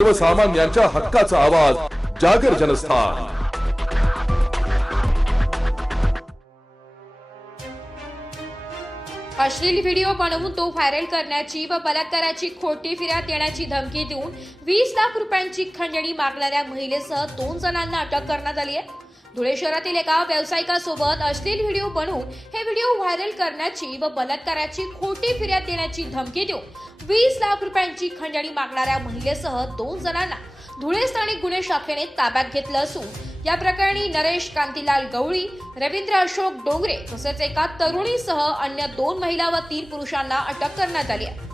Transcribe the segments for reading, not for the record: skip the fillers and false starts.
सर्वसामान्यांच्या हक्काचा आवाज जागर जनस्थान। अश्लील व्हिडिओ बनवून तो व्हायरल करण्याची व बलात्काराची खोटी फिर्याद देण्याची धमकी देऊन 20 लाख रुपयांची खंडणी मागणाऱ्या महिलेसह 2 जणांना अटक करण्यात आली आहे। धुळे शहरातील एका व्यावसायिकासोबत अश्लील व्हिडिओ बनवून हे व्हिडिओ व्हायरल करण्याची व बलात्काराची खोटी फिर्याद देण्याची धमकी देऊन 20 लाख रुपयांची खंडणी मागणाऱ्या महिलेसह 2 जणांना धुळे स्थानिक गुन्हे शाखेने ताब्यात घेतलं असून या प्रकरणी नरेश कांतीलाल गवळी, रवींद्र अशोक डोंगरे तसेच एका तरुणीसह अन्य 2 महिला व 3 पुरुषांना अटक करण्यात आली आहे।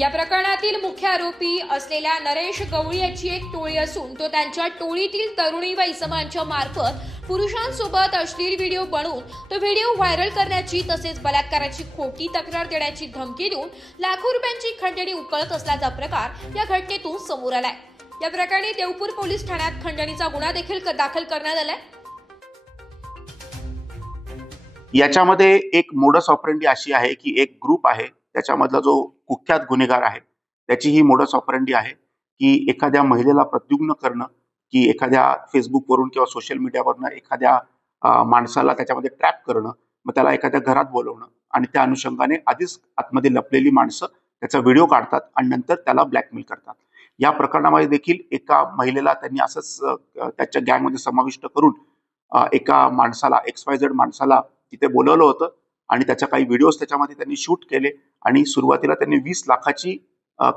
या प्रकरणातील मुख्य आरोपी असलेल्या नरेश गवळी याची एक टोळी असून तो त्यांच्या टोळीतील तरुणी व इसमांच्या मार्फत पुरुषांसोबत अश्लील व्हिडिओ बनवून तो व्हिडिओ व्हायरल करण्याची तसेच बलात्काराची खोटी तक्रार देण्याची धमकी देऊन लाखो रुपयांची खंडणी उकळत असल्याचा प्रकार या घटनेतून समोर आलाय। या प्रकरणी देवपूर पोलीस ठाण्यात खंडणीचा गुन्हा देखील दाखल करण्यात आलाय। याच्यामध्ये एक मोडस ऑपरेंडी अशी आहे की एक ग्रुप आहे, त्याच्यामधला जो कुख्यात गुन्हेगार आहे त्याची ही मोडस ऑपरेंडी आहे की एखाद्या महिलेला प्रद्युम्न करणं, की एखाद्या फेसबुकवरून किंवा सोशल मीडियावरनं एखाद्या माणसाला त्याच्यामध्ये ट्रॅप करणं, मग त्याला एखाद्या घरात बोलवणं आणि त्या अनुषंगाने आधीच आतमध्ये लपलेली माणसं त्याचा व्हिडिओ काढतात आणि नंतर त्याला ब्लॅकमेल करतात। या प्रकरणामध्ये देखील एका महिलेला त्यांनी असंच त्याच्या गँगमध्ये समाविष्ट करून एका माणसाला XYZ माणसाला तिथे बोलवलं होतं आणि त्याच्या काही व्हिडिओज त्याच्यामध्ये त्यांनी शूट केले आणि सुरुवातीला त्यांनी 20 लाखाची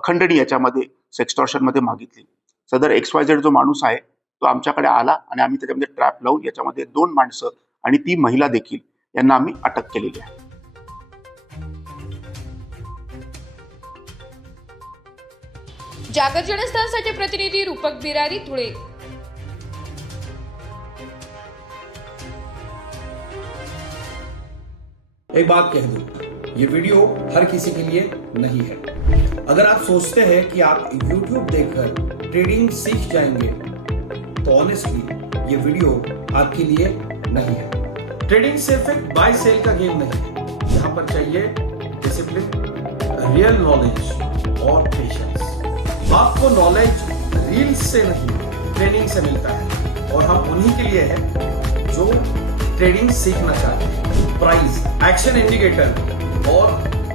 खंडणी याच्यामध्ये सेक्सटॉर्शन मध्ये मागितली। सदर XYZ जो माणूस आहे तो आमच्याकडे आला आणि आम्ही त्याच्यामध्ये ट्रॅप लावून याच्यामध्ये 2 माणसं आणि ती महिला देखील यांना आम्ही अटक केलेली आहे। जागर जनस्थानसाठी प्रतिनिधी रूपक बिरारी, धुळे। एक बात कह दूं, ये वीडियो हर किसी के लिए नहीं है। अगर आप सोचते हैं कि आप YouTube देखकर ट्रेडिंग सीख जाएंगे तो ऑनेस्टली ये वीडियो आपके लिए नहीं है। ट्रेडिंग सिर्फ एक बाय सेल का गेम नहीं है। यहाँ पर चाहिए डिसिप्लिन, रियल नॉलेज और पेशेंस। आपको नॉलेज रील्स से नहीं, ट्रेनिंग से मिलता है और हम उन्हीं के लिए हैं जो ट्रेडिंग सीखना चाहते हैं। प्राइस, एक्शन इंडिकेटर और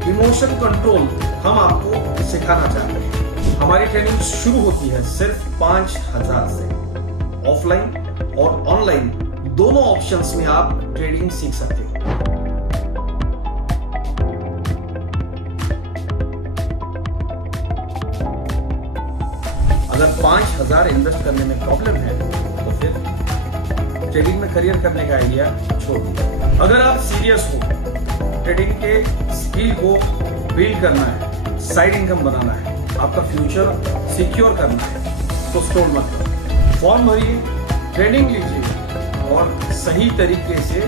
इमोशन कंट्रोल हम आपको सिखाना चाहते हैं। हमारी ट्रेनिंग शुरू होती है सिर्फ 5,000 से। ऑफलाइन और ऑनलाइन दोनों ऑप्शंस में आप ट्रेडिंग सीख सकते हैं। अगर 5,000 इन्वेस्ट करने में प्रॉब्लम है तो फिर ट्रेडिंग में करियर करने का आइडिया छोड़ दीजिए। अगर आप सीरियस हो, ट्रेडिंग के स्किल को बिल्ड करना है, साइड इनकम बनाना है, आपका फ्यूचर सिक्योर करना है, तो स्क्रॉल मत करो। फॉर्म भरिए, ट्रेनिंग लीजिए और सही तरीके से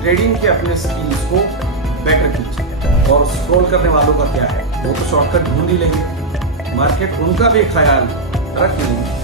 ट्रेडिंग के अपने स्किल्स को बेटर कीजिए। और स्क्रॉल करने वालों का क्या है, वो तो शॉर्टकट ढूंढ ही लेंगे। मार्केट उनका भी ख्याल रख लेंगे।